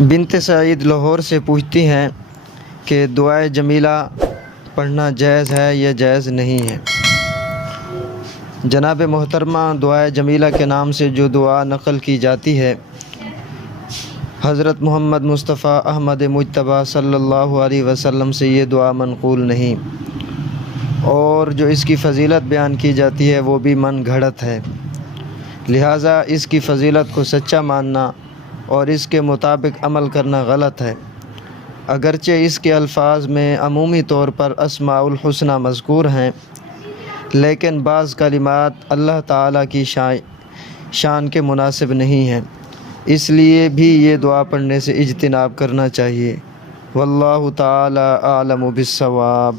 بنت سعید لاہور سے پوچھتی ہیں کہ دعائے جمیلہ پڑھنا جائز ہے یا جائز نہیں ہے۔ جناب محترمہ، دعائے جمیلہ کے نام سے جو دعا نقل کی جاتی ہے، حضرت محمد مصطفیٰ احمد مجتبیٰ صلی اللہ علیہ وسلم سے یہ دعا منقول نہیں، اور جو اس کی فضیلت بیان کی جاتی ہے وہ بھی من گھڑت ہے۔ لہٰذا اس کی فضیلت کو سچا ماننا اور اس کے مطابق عمل کرنا غلط ہے۔ اگرچہ اس کے الفاظ میں عمومی طور پر اسماء الحسنی مذکور ہیں، لیکن بعض کلمات اللہ تعالیٰ کی شان کے مناسب نہیں ہیں، اس لیے بھی یہ دعا پڑھنے سے اجتناب کرنا چاہیے۔ واللہ تعالی اعلم بالصواب۔